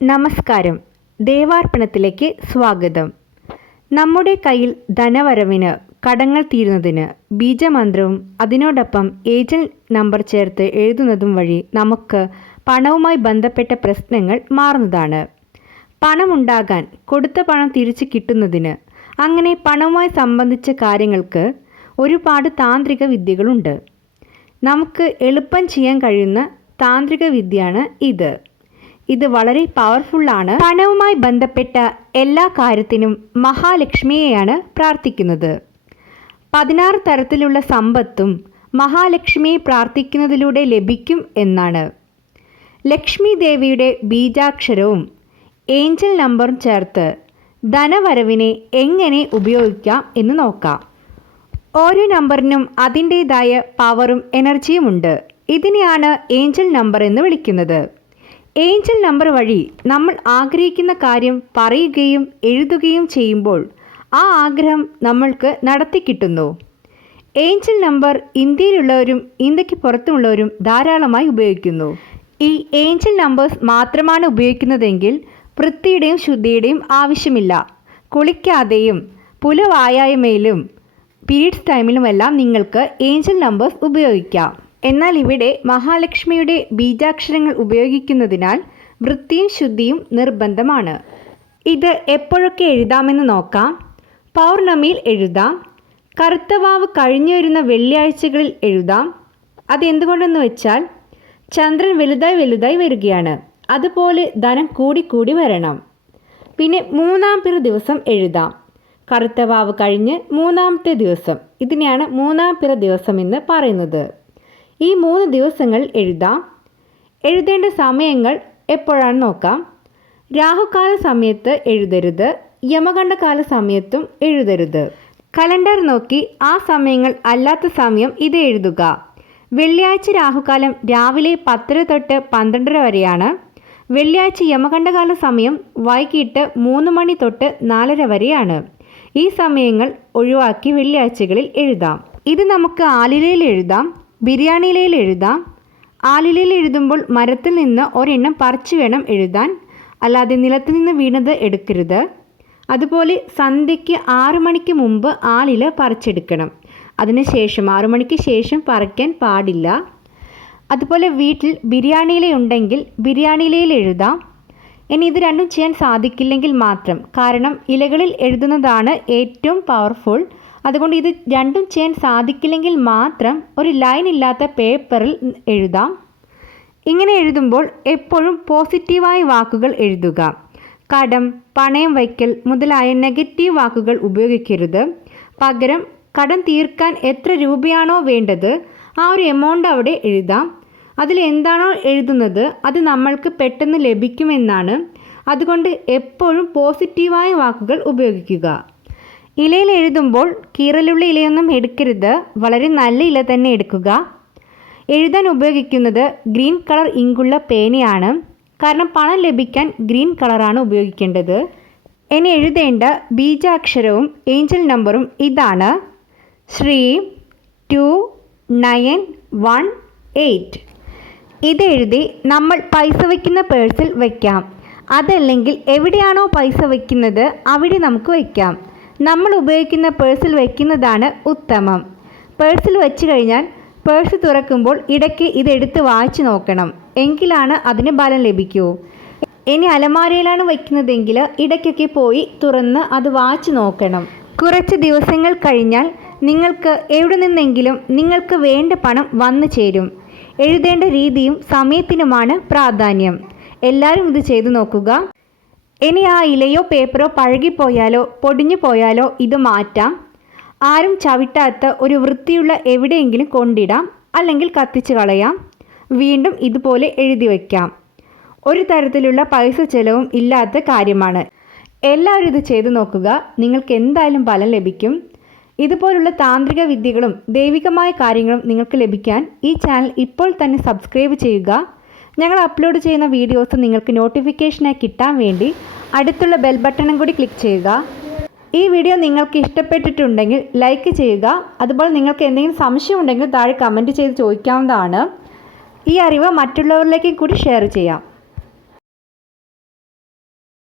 നമസ്കാരം. ദേവാർപ്പണത്തിലേക്ക് സ്വാഗതം. നമ്മുടെ കയ്യിൽ ധനവരവിന് കടങ്ങൾ തീരുന്നതിന് ബീജമന്ത്രവും അതിനോടൊപ്പം ഏജന്റ് നമ്പർ ചേർത്ത് എഴുതുന്നതും വഴി നമുക്ക് പണവുമായി ബന്ധപ്പെട്ട പ്രശ്നങ്ങൾ മാറുന്നതാണ്. പണമുണ്ടാകാൻ കൊടുത്ത പണം തിരിച്ചു കിട്ടുന്നതിന് അങ്ങനെ പണവുമായി സംബന്ധിച്ച കാര്യങ്ങൾക്ക് ഒരുപാട് താന്ത്രിക വിദ്യകളുണ്ട്. നമുക്ക് എളുപ്പം ചെയ്യാൻ കഴിയുന്ന താന്ത്രിക വിദ്യയാണ് ഇത്. ഇത് വളരെ പവർഫുള്ളാണ് പണവുമായി ബന്ധപ്പെട്ട എല്ലാ കാര്യത്തിനും മഹാലക്ഷ്മിയെയാണ് പ്രാർത്ഥിക്കുന്നത്. പതിനാറ് തരത്തിലുള്ള സമ്പത്തും മഹാലക്ഷ്മിയെ പ്രാർത്ഥിക്കുന്നതിലൂടെ ലഭിക്കും എന്നാണ്. ലക്ഷ്മി ദേവിയുടെ ബീജാക്ഷരവും ഏഞ്ചൽ നമ്പറും ചേർത്ത് ധനവരവിനെ എങ്ങനെ ഉപയോഗിക്കാം എന്ന് നോക്കാം. ഓരോ നമ്പറിനും അതിന്റേതായ പവറും എനർജിയും ഉണ്ട്. ഇതിനെയാണ് ഏഞ്ചൽ നമ്പർ എന്ന് വിളിക്കുന്നത്. ഏഞ്ചൽ നമ്പർ വഴി നമ്മൾ ആഗ്രഹിക്കുന്ന കാര്യം പറയുകയും എഴുതുകയും ചെയ്യുമ്പോൾ ആ ആഗ്രഹം നമ്മൾക്ക് നടത്തിക്കിട്ടുന്നു ഏഞ്ചൽ നമ്പർ ഇന്ത്യയിലുള്ളവരും ഇന്ത്യയ്ക്ക് പുറത്തുമുള്ളവരും ധാരാളമായി ഉപയോഗിക്കുന്നു. ഈ ഏഞ്ചൽ നമ്പേഴ്സ് മാത്രമാണ് ഉപയോഗിക്കുന്നതെങ്കിൽ വൃത്തിയുടെയും ശുദ്ധിയുടെയും ആവശ്യമില്ല. കുളിക്കാതെയും പുലവായായ്മയിലും പീരീഡ്സ് ടൈമിലുമെല്ലാം നിങ്ങൾക്ക് ഏഞ്ചൽ നമ്പേഴ്സ് ഉപയോഗിക്കാം. എന്നാൽ ഇവിടെ മഹാലക്ഷ്മിയുടെ ബീജാക്ഷരങ്ങൾ ഉപയോഗിക്കുന്നതിനാൽ വൃത്തിയും ശുദ്ധിയും നിർബന്ധമാണ്. ഇത് എപ്പോഴൊക്കെ എഴുതാമെന്ന് നോക്കാം. പൗർണമിയിൽ എഴുതാം. കറുത്ത വാവ് കഴിഞ്ഞു വരുന്ന വെള്ളിയാഴ്ചകളിൽ എഴുതാം. അതെന്തുകൊണ്ടെന്ന് വെച്ചാൽ ചന്ദ്രൻ വലുതായി വലുതായി വരികയാണ്. അതുപോലെ ധനം കൂടിക്കൂടി വരണം. പിന്നെ മൂന്നാം പിറ ദിവസം എഴുതാം. കറുത്ത വാവ് കഴിഞ്ഞ് മൂന്നാമത്തെ ദിവസം. ഇതിനെയാണ് മൂന്നാം പിറ ദിവസം എന്ന് പറയുന്നത്. ഈ മൂന്ന് ദിവസങ്ങൾ എഴുതാം. എഴുതേണ്ട സമയങ്ങൾ എപ്പോഴാണെന്ന് നോക്കാം. രാഹുകാല സമയത്ത് എഴുതരുത് യമകണ്ഠകാല സമയത്തും എഴുതരുത്. കലണ്ടർ നോക്കി ആ സമയങ്ങൾ അല്ലാത്ത സമയം ഇത് എഴുതുക. വെള്ളിയാഴ്ച രാഹുകാലം രാവിലെ പത്തര തൊട്ട് പന്ത്രണ്ടര വരെയാണ്. വെള്ളിയാഴ്ച യമകണ്ഠകാല സമയം വൈകിട്ട് മൂന്ന് മണി തൊട്ട് നാലര വരെയാണ്. ഈ സമയങ്ങൾ ഒഴിവാക്കി വെള്ളിയാഴ്ചകളിൽ എഴുതാം. ഇത് നമുക്ക് ആലിലയിൽ എഴുതാം. ബിരിയാണിയിലയിൽ എഴുതാം. ആലിലയിൽ എഴുതുമ്പോൾ മരത്തിൽ നിന്ന് ഒരെണ്ണം പറിച്ചു വേണം എഴുതാൻ. അല്ലാതെ നിലത്ത് നിന്ന് വീണത് എടുക്കരുത്. അതുപോലെ സന്ധ്യയ്ക്ക് ആറ് മണിക്ക് മുമ്പ് ആലില പറിച്ചെടുക്കണം. അതിനുശേഷം ആറു മണിക്ക് ശേഷം പറിക്കാൻ പാടില്ല. അതുപോലെ വീട്ടിൽ ബിരിയാണിയില ഉണ്ടെങ്കിൽ ബിരിയാണിയിലയിൽ എഴുതാം. ഇനി ഇത് രണ്ടും ചെയ്യാൻ സാധിക്കില്ലെങ്കിൽ മാത്രം. കാരണം ഇലകളിൽ എഴുതുന്നതാണ് ഏറ്റവും പവർഫുൾ അതുകൊണ്ട് ഇത് രണ്ടും ചെയ്യാൻ സാധിക്കില്ലെങ്കിൽ മാത്രം ഒരു ലൈൻ ഇല്ലാത്ത പേപ്പറിൽ എഴുതാം. ഇങ്ങനെ എഴുതുമ്പോൾ എപ്പോഴും പോസിറ്റീവായ വാക്കുകൾ എഴുതുക. കടം പണയം വയ്ക്കൽ മുതലായ നെഗറ്റീവ് വാക്കുകൾ ഉപയോഗിക്കരുത്. പകരം കടം തീർക്കാൻ എത്ര രൂപയാണോ വേണ്ടത് ആ ഒരു എമൗണ്ട് അവിടെ എഴുതാം. അതിൽ എന്താണോ എഴുതുന്നത് അത് നമ്മൾക്ക് പെട്ടെന്ന് ലഭിക്കുമെന്നാണ്. അതുകൊണ്ട് എപ്പോഴും പോസിറ്റീവായ വാക്കുകൾ ഉപയോഗിക്കുക. ഇലയിൽ എഴുതുമ്പോൾ കീറലുള്ള ഇലയൊന്നും എടുക്കരുത്. വളരെ നല്ല ഇല തന്നെ എടുക്കുക. എഴുതാൻ ഉപയോഗിക്കുന്നത് ഗ്രീൻ കളർ ഇങ്കുള്ള പേനയാണ്. കാരണം പണം ലഭിക്കാൻ ഗ്രീൻ കളറാണ് ഉപയോഗിക്കേണ്ടത്. ഇനി എഴുതേണ്ട ബീജാക്ഷരവും ഏഞ്ചൽ നമ്പറും ഇതാണ്. Shri two nine one eight. ഇതെഴുതി നമ്മൾ പൈസ വയ്ക്കുന്ന പേഴ്സിൽ വയ്ക്കാം. അതല്ലെങ്കിൽ എവിടെയാണോ പൈസ വയ്ക്കുന്നത് അവിടെ നമുക്ക് വയ്ക്കാം. നമ്മൾ ഉപയോഗിക്കുന്ന പേഴ്സിൽ വയ്ക്കുന്നതാണ് ഉത്തമം. പേഴ്സിൽ വെച്ച് കഴിഞ്ഞാൽ പേഴ്സ് തുറക്കുമ്പോൾ ഇടയ്ക്ക് ഇതെടുത്ത് വായിച്ചു നോക്കണം. എങ്കിലാണ് അതിന് ബലം ലഭിക്കൂ. ഇനി അലമാരയിലാണ് വയ്ക്കുന്നതെങ്കിൽ ഇടയ്ക്കൊക്കെ പോയി തുറന്ന് അത് വായിച്ചു നോക്കണം. കുറച്ച് ദിവസങ്ങൾ കഴിഞ്ഞാൽ നിങ്ങൾക്ക് എവിടെ നിന്നെങ്കിലും നിങ്ങൾക്ക് വേണ്ട പണം വന്നു ചേരും. എഴുതേണ്ട രീതിയും സമയത്തിനുമാണ് പ്രാധാന്യം. എല്ലാവരും ഇത് ചെയ്തു നോക്കുക. ഇനി ആ ഇലയോ പേപ്പറോ പഴകിപ്പോയാലോ പൊടിഞ്ഞു പോയാലോ ഇത് മാറ്റാം. ആരും ചവിട്ടാത്ത ഒരു വൃത്തിയുള്ള എവിടെയെങ്കിലും കൊണ്ടിടാം അല്ലെങ്കിൽ കത്തിച്ചു കളയാം. വീണ്ടും ഇതുപോലെ എഴുതി വയ്ക്കാം. ഒരു തരത്തിലുള്ള പൈസ ചെലവും ഇല്ലാത്ത കാര്യമാണ്. എല്ലാവരും ഇത് ചെയ്തു നോക്കുക. നിങ്ങൾക്ക് എന്തായാലും ഫലം ലഭിക്കും. ഇതുപോലുള്ള താന്ത്രിക വിദ്യകളും ദൈവികമായ കാര്യങ്ങളും നിങ്ങൾക്ക് ലഭിക്കാൻ ഈ ചാനൽ ഇപ്പോൾ തന്നെ സബ്സ്ക്രൈബ് ചെയ്യുക. ഞങ്ങൾ അപ്ലോഡ് ചെയ്യുന്ന വീഡിയോസ് നിങ്ങൾക്ക് നോട്ടിഫിക്കേഷനായി കിട്ടാൻ വേണ്ടി അടുത്തുള്ള ബെൽ ബട്ടണും കൂടി ക്ലിക്ക് ചെയ്യുക. ഈ വീഡിയോ നിങ്ങൾക്ക് ഇഷ്ടപ്പെട്ടിട്ടുണ്ടെങ്കിൽ ലൈക്ക് ചെയ്യുക. അതുപോലെ നിങ്ങൾക്ക് എന്തെങ്കിലും സംശയം ഉണ്ടെങ്കിൽ താഴെ കമന്റ് ചെയ്ത് ചോദിക്കാവുന്നതാണ്. ഈ അറിവ് മറ്റുള്ളവരിലേക്കും കൂടി ഷെയർ ചെയ്യാം.